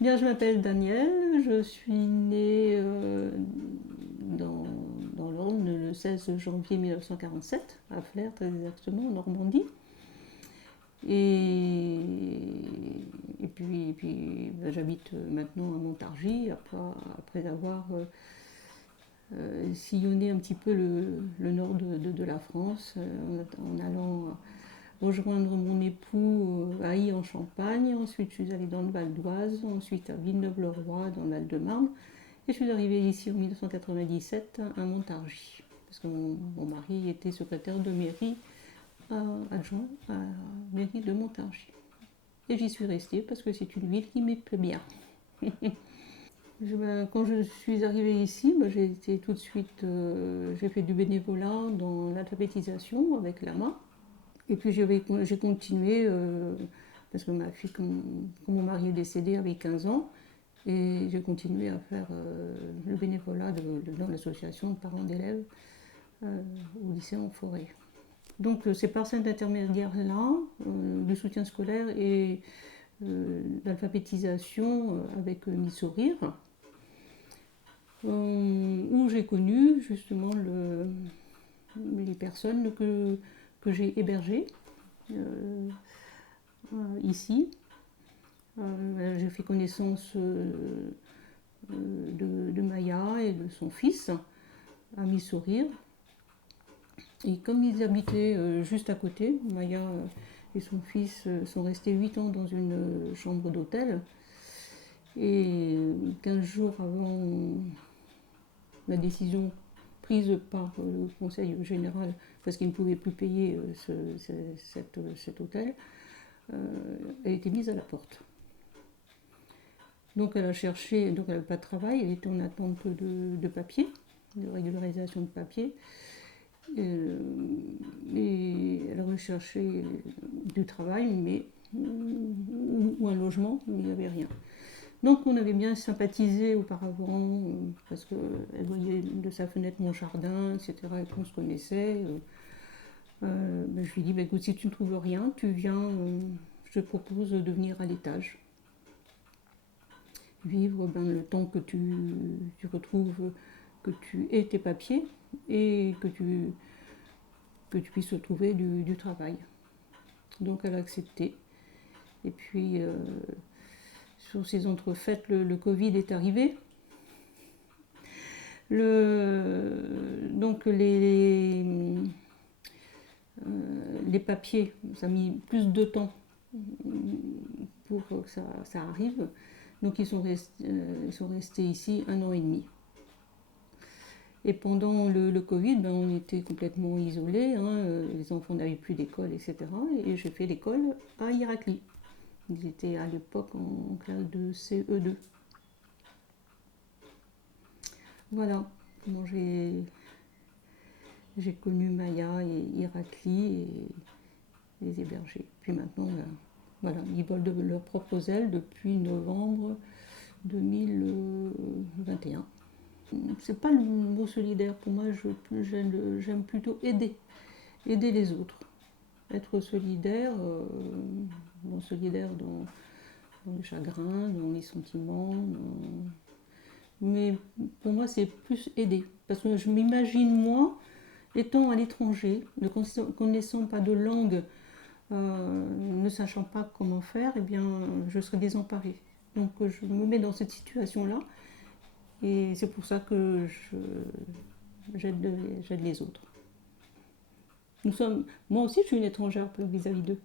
Bien, je m'appelle Danielle, je suis née dans, dans l'Orne le 16 janvier 1947, à Flers très exactement, en Normandie. Et, et puis, j'habite maintenant à Montargis, après avoir sillonné un petit peu le nord de la France, en allant rejoindre mon époux à Y en Champagne. Ensuite, je suis allée dans le Val d'Oise, ensuite à Villeneuve-le-Roi, dans le Val-de-Marne. Et je suis arrivée ici en 1997 à Montargis, parce que mon mari était secrétaire de mairie adjoint à la mairie de Montargis. Et j'y suis restée parce que c'est une ville qui me plaît bien. Quand je suis arrivée ici, j'ai été tout de suite, j'ai fait du bénévolat dans l'alphabétisation avec l'AMA. Et puis j'ai continué, parce que ma fille, quand mon mari est décédé, avait 15 ans, et j'ai continué à faire le bénévolat dans l'association de parents d'élèves au lycée en forêt. Donc c'est par cet intermédiaire-là, du soutien scolaire et l'alphabétisation avec Miss Sourire, où j'ai connu justement les personnes que j'ai hébergées ici. J'ai fait connaissance de Maya et de son fils à Miss Sourire. Et comme ils habitaient juste à côté, Maya et son fils sont restés 8 ans dans une chambre d'hôtel. Et 15 jours avant la décision prise par le conseil général, parce qu'ils ne pouvaient plus payer cet hôtel, elle était mise à la porte. Donc elle a cherché, donc elle n'avait pas de travail, elle était en attente de papier, de régularisation de papier. Et elle a recherché du travail, ou un logement, mais il n'y avait rien. Donc on avait bien sympathisé auparavant, parce qu'elle voyait de sa fenêtre mon jardin, etc., et qu'on se connaissait. Je lui ai dit, écoute, si tu ne trouves rien, tu viens, je te propose de venir à l'étage. Vivre le temps que tu retrouves, que tu aies tes papiers et que tu puisses trouver du travail. Donc elle a accepté. Et puis, sur ces entrefaites, le Covid est arrivé. Donc les papiers, ça a mis plus de temps pour que ça arrive. Donc ils sont restés ici 1 an et demi. Et pendant le Covid, on était complètement isolés, les enfants n'avaient plus d'école, etc. Et j'ai fait l'école à Irakli. Ils étaient à l'époque en classe de CE2. Voilà comment j'ai connu Maya et Irakli et les hébergés. Puis maintenant, voilà, ils volent de leurs propres ailes depuis novembre 2021. C'est pas le mot solidaire pour moi, j'aime plutôt aider les autres. Être solidaire, solidaire dans le chagrin, dans les sentiments. Mais pour moi, c'est plus aider. Parce que je m'imagine, moi, étant à l'étranger, ne connaissant pas de langue, ne sachant pas comment faire, eh bien, je serais désemparée. Donc je me mets dans cette situation-là. Et c'est pour ça que j'aide les autres. Moi aussi, je suis une étrangère vis-à-vis d'eux.